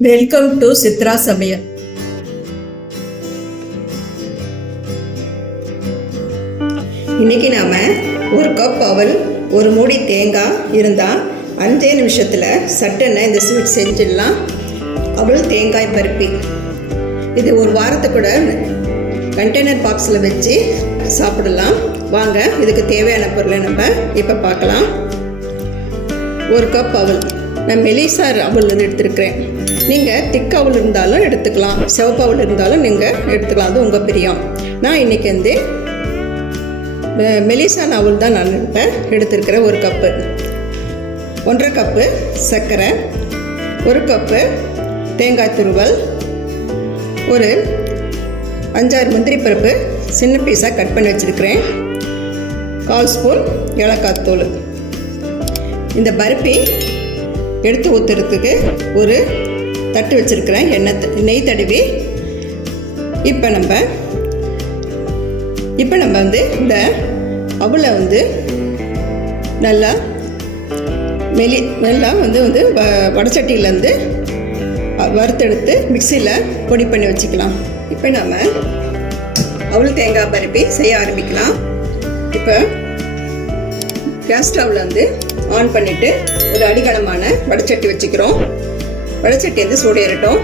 Welcome to Chitra சமையல். இன்னைக்கு நாம ஒரு கப் அவல், ஒரு மூடி தேங்காய் இருந்தால் 5 நிமிஷத்தில் சட்டுன்னு இந்த ஸ்வீட் செஞ்சிடலாம். அவல் தேங்காய் பருப்பி இது ஒரு வாரத்துக்கு கூட கண்டெய்னர் பாக்ஸில் வச்சு சாப்பிடலாம். வாங்க இதுக்கு தேவையான பொருளை நம்ம இப்போ பார்க்கலாம். ஒரு கப் அவல், நான் மெலிசா அவல் எடுத்துருக்கிறேன். நீங்கள் திக் அவல் இருந்தாலும் எடுத்துக்கலாம், சிவப்பு அவல் இருந்தாலும் நீங்கள் எடுத்துக்கலாம், அது உங்கள் பிரியம். நான் இன்றைக்கி மெலிசான அவல் தான் நான் எடுத்துருக்கிறேன். ஒரு கப்பு, 1.5 கப்பு சர்க்கரை, 1 கப்பு தேங்காய் துருவல், ஒரு 5-6 முந்திரி பருப்பு சின்ன பீஸாக கட் பண்ணி வச்சுருக்கிறேன், 1/4 ஸ்பூன் ஏலக்காய் தூள். இந்த பருப்பி எடுத்து ஊற்றுறதுக்கு ஒரு தட்டு வச்சுருக்கிறேன், நெய் தடவி. இப்போ நம்ம இந்த அவலை நல்லா வடச்சட்டியிலேருந்து வறுத்தெடுத்து மிக்சியில் பொடி பண்ணி வச்சுக்கலாம். இப்போ நம்ம அவல் தேங்காய் பருப்பி செய்ய ஆரம்பிக்கலாம். இப்போ கேஸ் ஸ்டவ்வில் ஆன் பண்ணிவிட்டு ஒரு அடிகனமான வடச்சட்டி வச்சுக்கிறோம். வடச்சட்டி சூடேறட்டும்.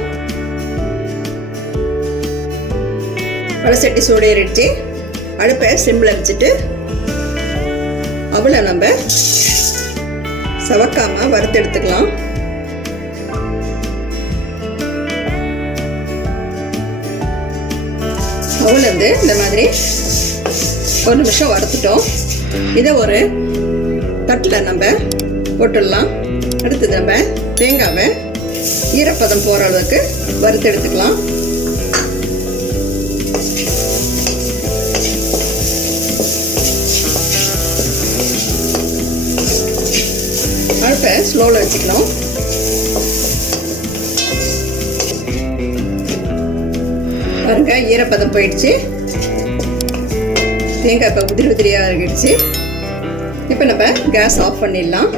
வடச்சட்டி சூடேறிடுச்சு. அடுப்பை சிம்மில் வச்சுட்டு அவளை நம்ம சவக்காமல் வறுத்தெடுத்துக்கலாம். அவளை இந்த மாதிரி 1 நிமிஷம் வறுத்துட்டோம். இதை ஒரு தட்டில் நம்ம போட்டுடலாம். அடுத்தது நம்ம தேங்காவை ஈரப்பதம் போகிற அளவுக்கு வறுத்து எடுத்துக்கலாம். அடுப்பை ஸ்லோவில் வச்சுக்கணும். பாருங்க, ஈரப்பதம் போயிடுச்சு. தேங்காய் இப்போ உதிரி உதிரியாக ஆகிடுச்சு. இப்போ நம்ம கேஸ் ஆஃப் பண்ணிடலாம்.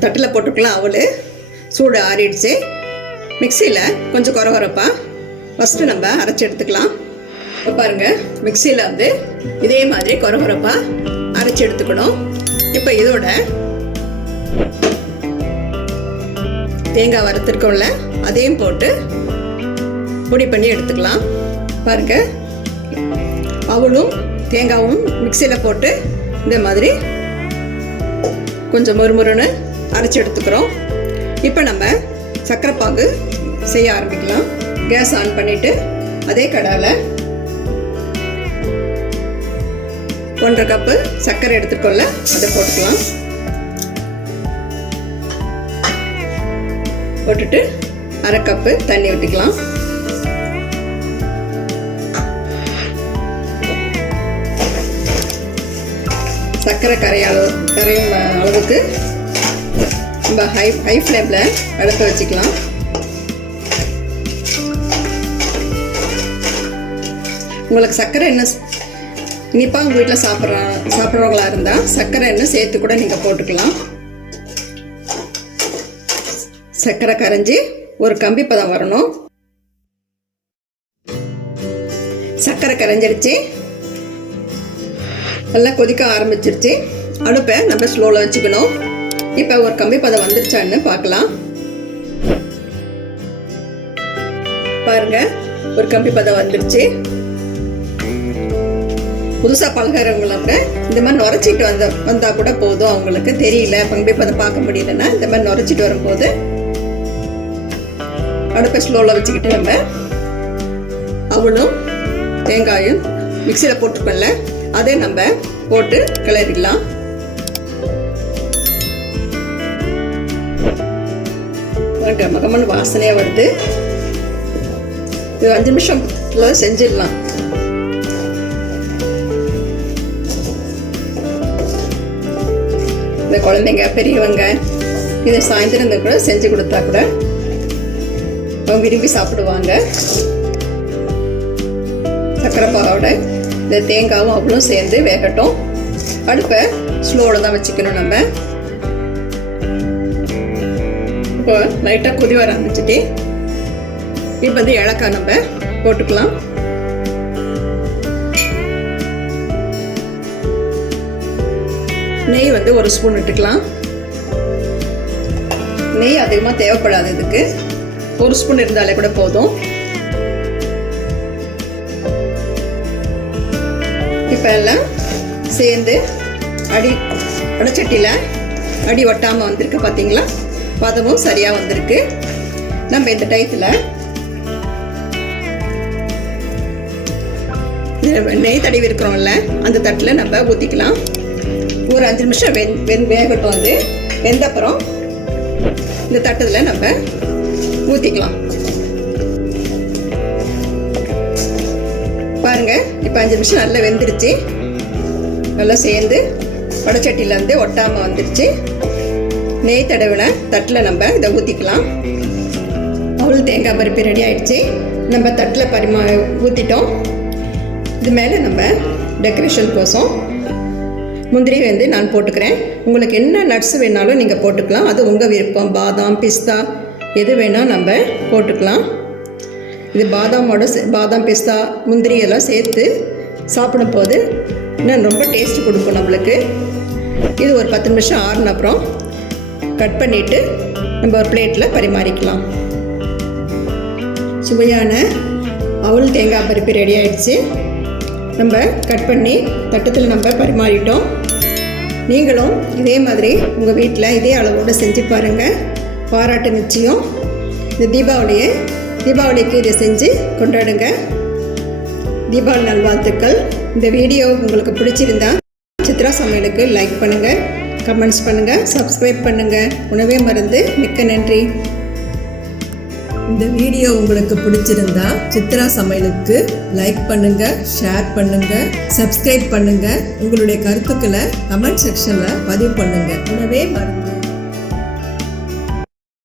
தட்டில் போட்டுக்கலாம். அவள் சூடு ஆறிடுச்சு. மிக்சியில் கொஞ்சம் குறப்பாக ஃபஸ்ட்டு நம்ம அரைச்சி எடுத்துக்கலாம். இப்போ பாருங்கள், மிக்சியில் இதே மாதிரி குறப்பாக அரைச்சி எடுத்துக்கணும். இப்போ இதோட தேங்காய் வறுத்துருக்கோம்ல, அதையும் போட்டு பொடி பண்ணி எடுத்துக்கலாம். பாருங்கள், அவளும் தேங்காயும் மிக்சியில் போட்டு இந்த மாதிரி கொஞ்சம் மொறுமொறுன்னு அரைச்சி எடுத்துக்கிறோம். இப்போ நம்ம சர்க்கரை பாகு செய்ய ஆரம்பிக்கலாம். கேஸ் ஆன் பண்ணிவிட்டு அதே கடாயில் 1.5 கப்பு சர்க்கரை எடுத்துக்கொள்ள அதை போட்டுக்கலாம். போட்டுட்டு 1/2 கப்பு தண்ணி ஊற்றிக்கலாம். சர்க்கரை கரையும் அளவுக்கு நம்ம ஹை ஃப்ளேமில் அடுப்பை வச்சுக்கலாம். உங்களுக்கு சர்க்கரை என்ன இனிப்பாக உங்கள் வீட்டில் சாப்பிட்றவங்களா இருந்தால் சர்க்கரை எண்ணெய் சேர்த்து கூட நீங்கள் போட்டுக்கலாம். சர்க்கரை கரைஞ்சி ஒரு கம்பி பதம் வரணும். சர்க்கரை கரைஞ்சிடுச்சு, நல்லா கொதிக்க ஆரம்பிச்சிருச்சு. அடுப்பை நம்ம ஸ்லோவில் வச்சுக்கணும். இப்போ ஒரு கம்பி பதம் வந்துருச்சான்னு பார்க்கலாம். பாருங்க, ஒரு கம்பி பதம் வந்துருச்சு. புதுசாக பழகிறவங்களுக்கு இந்த மாதிரி நுரைச்சிட்டு வந்தால் கூட போதும். அவங்களுக்கு தெரியல, கம்பி பதம் பார்க்க முடியலன்னா இந்த மாதிரி நுரைச்சிட்டு வரும்போது அடுப்பை ஸ்லோவில் வச்சுக்கிட்டு நம்ம அவளும் தேங்காயும் மிக்சியில் போட்டுக்கல அதை நம்ம போட்டு கிளறிடலாம். மகமன் வாசனையாக வருது. இது 5 நிமிஷத்துல செஞ்சிடலாம். இந்த குழந்தைங்க பெரியவங்க இதை சாயந்தரம் கூட செஞ்சு கொடுத்தா கூட அவங்க விரும்பி சாப்பிடுவாங்க. சர்க்கரை பாவோட இந்த தேங்காவும் அவ்வளோ சேர்ந்து வேகட்டும். அடுப்பை ஸ்லோவில் தான் வச்சுக்கணும். நம்ம இப்போ லைட்டாக கொதி வர ஆரம்பிச்சுட்டு இப்போ வந்து ஏலக்காய் நம்ம போட்டுக்கலாம். நெய் வந்து 1 ஸ்பூன் விட்டுக்கலாம். நெய் அதிகமாக தேவைப்படாது, இதுக்கு 1 ஸ்பூன் இருந்தாலே கூட போதும். இப்போ எல்லாம் சேர்ந்து அடைச்சட்டியில் அடி ஒட்டாமல் வந்திருக்கு பார்த்தீங்களா? பதமும் சரியாக வந்திருக்கு. நம்ம இந்த டயத்தில் நெய் தடவி இருக்கிறோம்ல, அந்த தட்டில் நம்ம ஊற்றிக்கலாம். ஒரு 5 நிமிஷம் வேகட்டும். வந்து வெந்தப்புறம் இந்த தட்டத்தில் நம்ம ஊற்றிக்கலாம். பாருங்கள், இப்போ 5 நிமிஷம் நல்லா வெந்துருச்சு. நல்லா சேர்ந்து வடைச்சட்டியில் வந்து ஒட்டாமல் வந்துருச்சு. நெய் தடவின தட்டில் நம்ம இதை ஊற்றிக்கலாம். அவல் தேங்காய் பருப்பி ரெடி ஆகிடுச்சு. நம்ம தட்டில் ஊற்றிட்டோம். இது மேலே நம்ம டெக்கரேஷன் கோசம் முந்திரி வந்து நான் போட்டுக்கிறேன். உங்களுக்கு என்ன நட்ஸ் வேணாலும் நீங்கள் போட்டுக்கலாம், அது உங்கள் விருப்பம். பாதாம், பிஸ்தா எது வேணால் நம்ம போட்டுக்கலாம். இது பாதாம், பிஸ்தா, முந்திரி எல்லாம் சேர்த்து சாப்பிடும் போது இன்னும் ரொம்ப டேஸ்ட் கொடுக்கும் நம்மளுக்கு. இது ஒரு 10 நிமிஷம் ஆறுன அப்புறம் கட் பண்ணிவிட்டு நம்ம ஒரு பிளேட்டில் பரிமாறிக்கலாம். சுவையான அவல் தேங்காய் பருப்பி ரெடி ஆகிடுச்சு. நம்ம கட் பண்ணி தட்டத்தில் நம்ம பரிமாறிட்டோம். நீங்களும் இதே மாதிரி உங்கள் வீட்டில் இதே அளவோடு செஞ்சு பாருங்கள். பாராட்டு நிச்சயம். இந்த தீபாவளிக்கு இதை செஞ்சு கொண்டாடுங்க. தீபாவளி நல்வாழ்த்துக்கள். இந்த வீடியோ உங்களுக்கு பிடிச்சிருந்தா சித்ரா சமையலுக்கு லைக் பண்ணுங்கள், கமெண்ட்ஸ் பண்ணுங்கள், சப்ஸ்கிரைப் பண்ணுங்கள். உணவே மருந்து. மிக்க நன்றி. இந்த வீடியோ உங்களுக்கு பிடிச்சிருந்தா சித்ரா சமையலுக்கு லைக் பண்ணுங்கள், ஷேர் பண்ணுங்கள், சப்ஸ்கிரைப் பண்ணுங்கள். உங்களுடைய கருத்துக்களை கமெண்ட் செக்ஷனில் பதிவு பண்ணுங்கள். உணவே மருந்து.